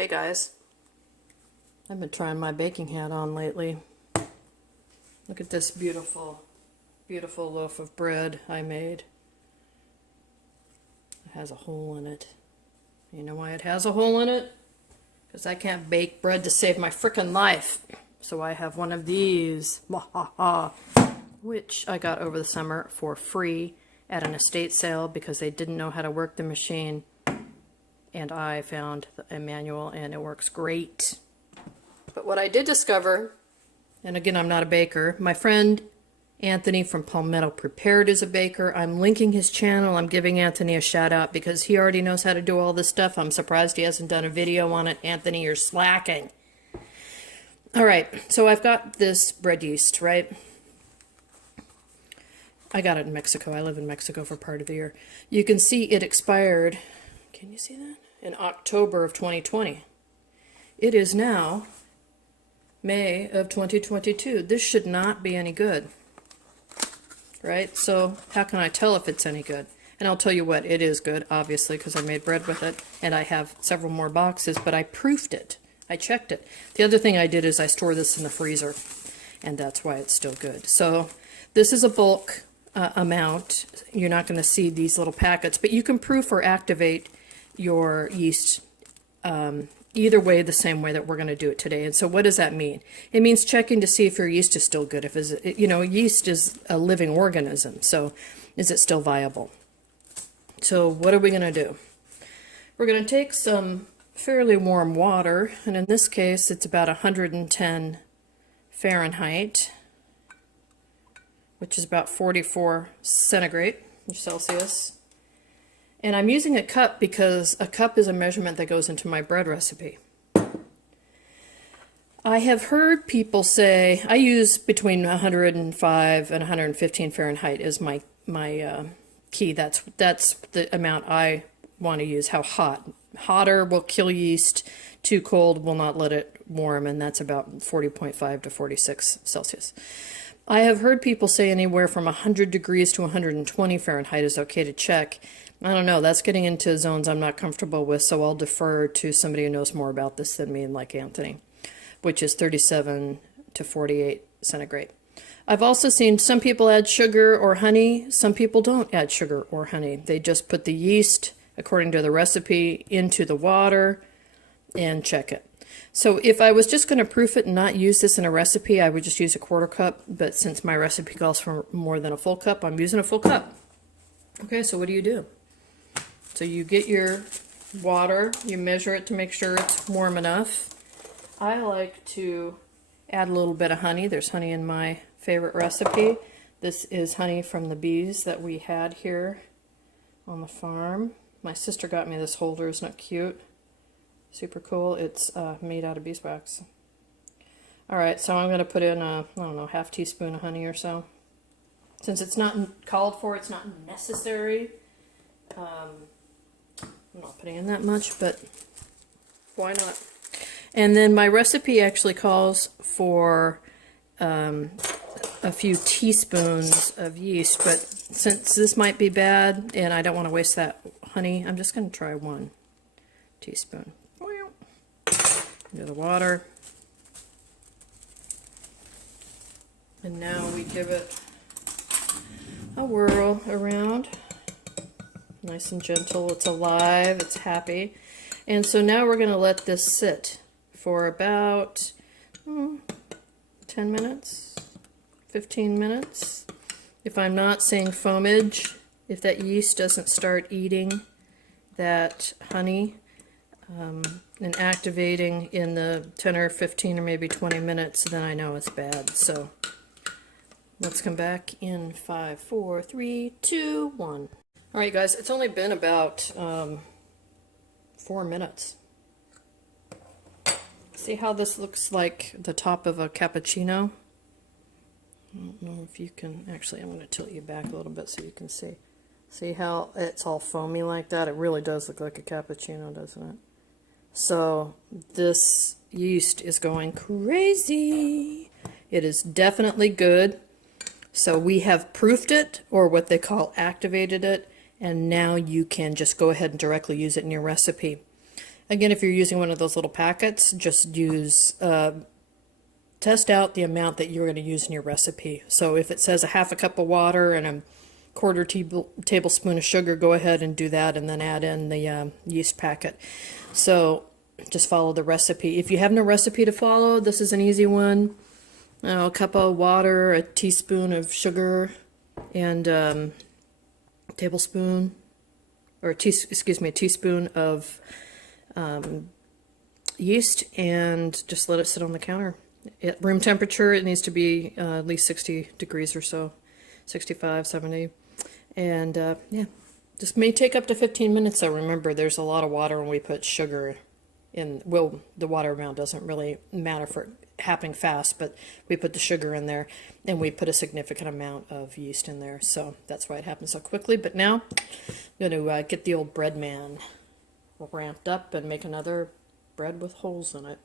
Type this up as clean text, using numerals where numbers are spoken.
Hey guys, I've been trying my baking hat on lately. Look at this beautiful, beautiful loaf of bread I made. It has a hole in it. You know why it has a hole in it? Because I can't bake bread to save my frickin' life. So I have one of these, which I got over the summer for free at an estate sale because they didn't know how to work the machine. And I found a manual and it works great. But what I did discover, and again, I'm not a baker, my friend Anthony from Palmetto Prepared is a baker. I'm linking his channel. I'm giving Anthony a shout out because he already knows how to do all this stuff. I'm surprised he hasn't done a video on it. Anthony, you're slacking. All right, so I've got this bread yeast, right? I got it in Mexico. I live in Mexico for part of the year. You can see it expired. Can you see that? In October of 2020. It is now May of 2022. This should not be any good. Right? So how can I tell if it's any good? And I'll tell you what, it is good, obviously, because I made bread with it. And I have several more boxes, but I proofed it. I checked it. The other thing I did is I store this in the freezer. And that's why it's still good. So this is a bulk amount. You're not going to see these little packets, but you can proof or activate your yeast either way, the same way that we're going to do it today. And so what does that mean? It means checking to see if your yeast is still good. If yeast is a living organism, so is it still viable? So what are we going to do? We're going to take some fairly warm water, and in this case it's about 110 Fahrenheit, which is about 44 centigrade or Celsius. And I'm using a cup because a cup is a measurement that goes into my bread recipe. I have heard people say, I use between 105 and 115 Fahrenheit as my key. That's the amount I want to use. How hot? Hotter will kill yeast. Too cold will not let it warm, and that's about 40.5 to 46 Celsius. I have heard people say anywhere from 100 degrees to 120 Fahrenheit is okay to check. I don't know, that's getting into zones I'm not comfortable with, so I'll defer to somebody who knows more about this than me, like Anthony, which is 37 to 48 centigrade. I've also seen some people add sugar or honey. Some people don't add sugar or honey. They just put the yeast, according to the recipe, into the water and check it. So if I was just going to proof it and not use this in a recipe, I would just use a quarter cup, but since my recipe calls for more than a full cup, I'm using a full cup. Okay, so what do? So you get your water, you measure it to make sure it's warm enough. I like to add a little bit of honey. There's honey in my favorite recipe. This is honey from the bees that we had here on the farm. My sister got me this holder. Isn't it cute? Super cool. It's made out of beeswax. Alright, so I'm going to put in I don't know, half teaspoon of honey or so. Since it's not called for, it's not necessary. I'm not putting in that much, but why not? And then my recipe actually calls for a few teaspoons of yeast, but since this might be bad and I don't want to waste that honey, I'm just going to try 1 teaspoon. Into the water. And now we give it a whirl around. Nice and gentle. It's alive. It's happy. And so now we're going to let this sit for about 10 minutes, 15 minutes. If I'm not seeing foamage, if that yeast doesn't start eating that honey and activating in the 10 or 15 or maybe 20 minutes, then I know it's bad. So let's come back in 5, 4, 3, 2, 1. Alright guys, it's only been about 4 minutes. See how this looks like the top of a cappuccino? I don't know if you can, actually I'm going to tilt you back a little bit so you can see. See how it's all foamy like that? It really does look like a cappuccino, doesn't it? So this yeast is going crazy. It is definitely good. So we have proofed it, or what they call activated it, and now you can just go ahead and directly use it in your recipe. Again, if you're using one of those little packets, just use, test out the amount that you're going to use in your recipe. So if it says a half a cup of water and a quarter tablespoon of sugar, go ahead and do that, and then add in the yeast packet. So just follow the recipe. If you have no recipe to follow, this is an easy one. A cup of water, a teaspoon of sugar, and tablespoon, or a teaspoon of yeast, and just let it sit on the counter. At room temperature, it needs to be at least 60 degrees or so, 65, 70. And yeah, this may take up to 15 minutes. So remember, there's a lot of water when we put sugar in. Well, the water amount doesn't really matter for it happening fast, but we put the sugar in there, and we put a significant amount of yeast in there. So that's why it happens so quickly. But now I'm going to get the old bread man ramped up and make another bread with holes in it.